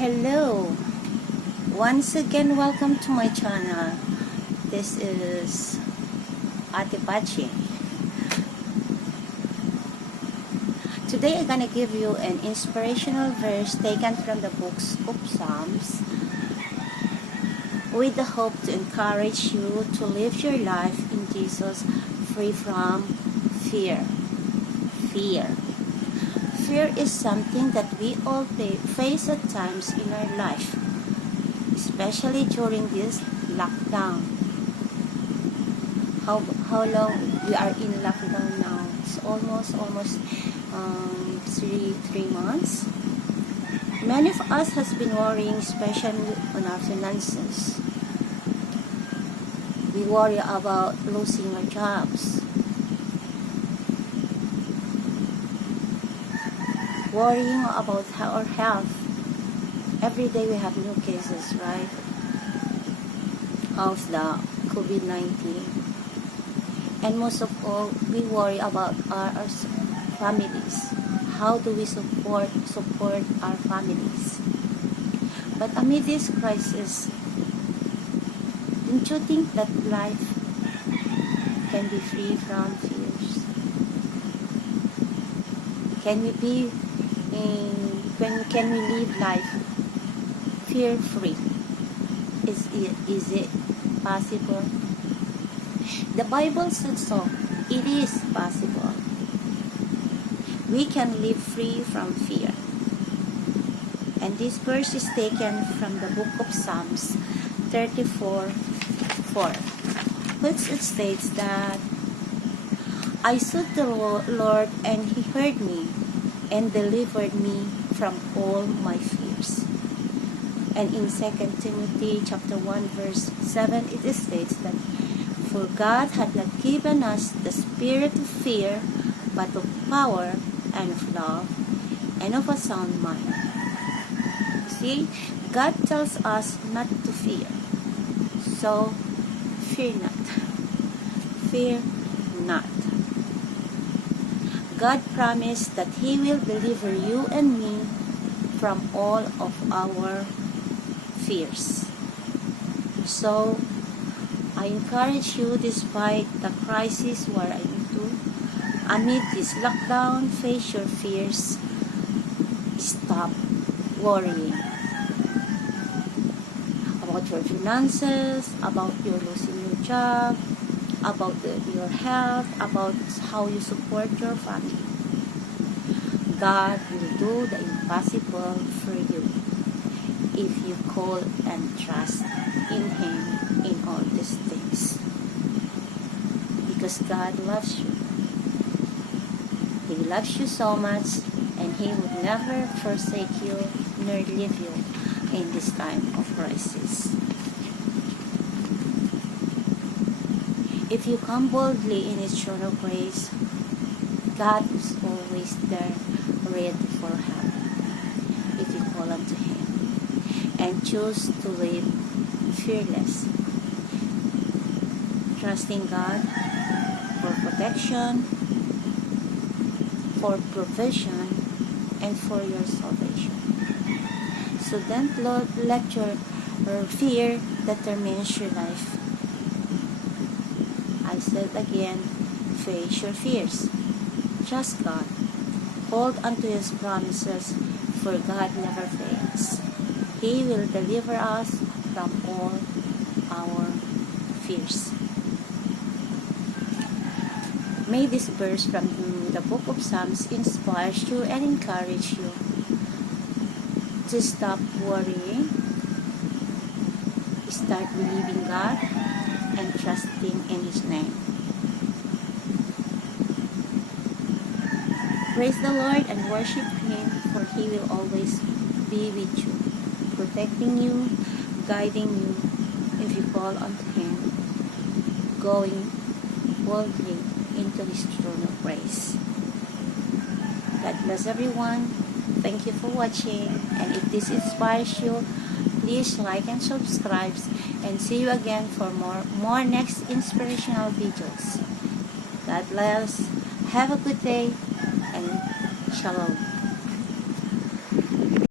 Hello, once again welcome to my channel. This is Ate Pachi. Today I'm gonna give you an inspirational verse taken from the books of Psalms with the hope to encourage you to live your life in Jesus free from fear. Fear is something that we all face at times in our life, especially during this lockdown. How long we are in lockdown now? It's almost three months. Many of us has been worrying, especially on our finances. We worry about losing our jobs. Worrying about our health. Every day we have new cases, right? Of the COVID-19. And most of all, we worry about our families. How do we support our families? But amid this crisis, don't you think that life can be free from fears? Can we live life fear-free? Is it possible? The Bible said so. It is possible. We can live free from fear. And this verse is taken from the book of Psalms 34:4, which it states that I sought the Lord, and He heard me and delivered me from all my fears. And in 2 Timothy chapter 1 verse 7, it states that for God had not given us the spirit of fear, but of power and of love and of a sound mind. See, God tells us not to fear. So, fear not. Fear not. God promised that He will deliver you and me from all of our fears. So, I encourage you, despite the crisis we're into, amid this lockdown, face your fears. Stop worrying about your finances, about your losing your job, about your health, about how you support your family. God will do the impossible for you if you call and trust in Him in all these things. Because God loves you. He loves you so much, and He would never forsake you nor leave you in this time of crisis. If you come boldly in His throne of grace, God is always there, ready for help. If you call unto Him and choose to live fearless, trusting God for protection, for provision, and for your salvation. So don't let your fear determine your life. I said again, face your fears. Trust God. Hold unto His promises, for God never fails. He will deliver us from all our fears. May this verse from the book of Psalms inspire you and encourage you to stop worrying, start believing God, and trusting in His name. Praise the Lord and worship Him, for He will always be with you, protecting you, guiding you if you call unto Him, going boldly into His throne of grace. God bless everyone. Thank you for watching, and if this inspires you, please like and subscribe, and see you again for more next inspirational videos. God bless. Have a good day, and shalom.